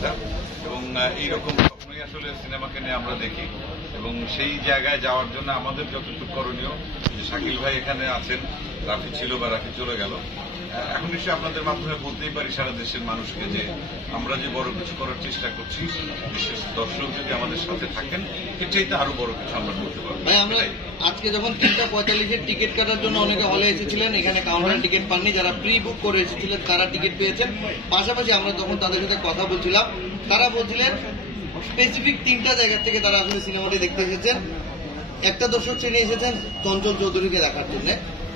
কথা। এবং এইরকম স্বপ্নই আসলে সিনেমাকে নিয়ে আমরা দেখি এবং সেই জায়গায় যাওয়ার জন্য আমাদের যতটুকু করণীয়, যে শাকিল ভাই এখানে আছেন, রাফি ছিল বা রাফি চলে গেল, এখন নিশ্চয়ই আপনাদের মাধ্যমে বলতেই পারি সারা দেশের মানুষকে যে আমরা যে বড় কিছু করার চেষ্টা করছি, বিশেষ দর্শক যদি আমাদের সাথে থাকেন, এর চাইতে আরো বড় কিছু আমরা করতে পারবো। আমরা আজকে যখন 3:45-এর টিকিট কাটার জন্য অনেকে হলে এসেছিলেন, এখানে কাউন্টারে টিকিট পাননি, যারা প্রি বুক করে এসেছিলেন তারা টিকিট পেয়েছেন। পাশাপাশি আমরা তখন তাদের সাথে কথা বলছিলাম, তারা বলছিলেন স্পেসিফিক 3টা জায়গা থেকে তারা আসলে সিনেমাটি দেখতে এসেছেন। একটা দর্শক শ্রেণী এসেছেন চঞ্চল চৌধুরীকে দেখার জন্য,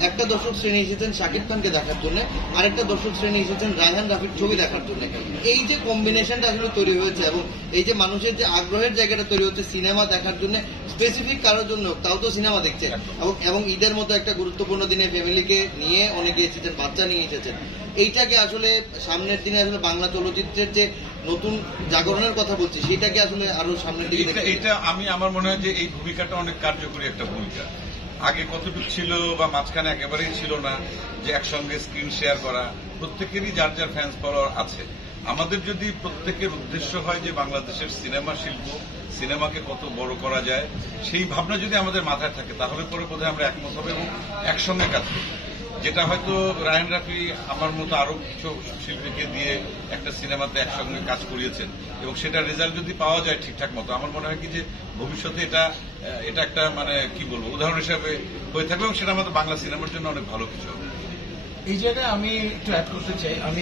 একটা দর্শক শ্রেণী এসেছেন শাকিব খানকে দেখার জন্য, আরেকটা দর্শক শ্রেণী এসেছেন রায়হান রাফির ছবি দেখার জন্য। এই যে কম্বিনেশনটা আসলে তৈরি হয়েছে এবং এই যে মানুষের যে আগ্রহের জায়গাটা তৈরি হচ্ছে সিনেমা দেখার জন্য, স্পেসিফিক কারোর জন্য, তাও তো সিনেমা দেখছে। এবং ঈদের মতো একটা গুরুত্বপূর্ণ দিনে ফ্যামিলিকে নিয়ে অনেকে এসেছেন, বাচ্চা নিয়ে এসেছেন। এইটাকে আসলে সামনের দিনে আসলে বাংলা চলচ্চিত্রের যে নতুন জাগরণের কথা বলছি, সেটাকে আসলে আরো সামনের দিকে এটা আমার মনে হয় যে এই ভূমিকাটা অনেক কার্যকরী একটা ভূমিকা। আগে কতটুকু ছিল বা মাঝখানে একেবারেই ছিল না যে একসঙ্গে স্ক্রিন শেয়ার করা, প্রত্যেকেরই যার যার ফ্যান্স ফলোয়ার আছে। আমাদের যদি প্রত্যেকের উদ্দেশ্য হয় যে বাংলাদেশের সিনেমা শিল্প, সিনেমাকে কত বড় করা যায়, সেই ভাবনা যদি আমাদের মাথায় থাকে, তাহলে পরে বোধহয় আমরা একমত হবে এবং একসঙ্গে কাজ করব। যেটা হয়তো রায়হান রাফি আমার মতো আরো কিছু শিল্পীকে দিয়ে একটা সিনেমাতে একসঙ্গে কাজ করিয়েছেন এবং সেটা রেজাল্ট যদি পাওয়া যায় ঠিকঠাক মতো, আমার মনে হয় কি যে ভবিষ্যতে এটা একটা মানে কি বলবো উদাহরণ হিসাবে হয়ে থাকবে এবং সেটা আমাদের বাংলা সিনেমার জন্য অনেক ভালো কিছু হবে। এই জায়গায় আমি একটু অ্যাড করতে চাই। আমি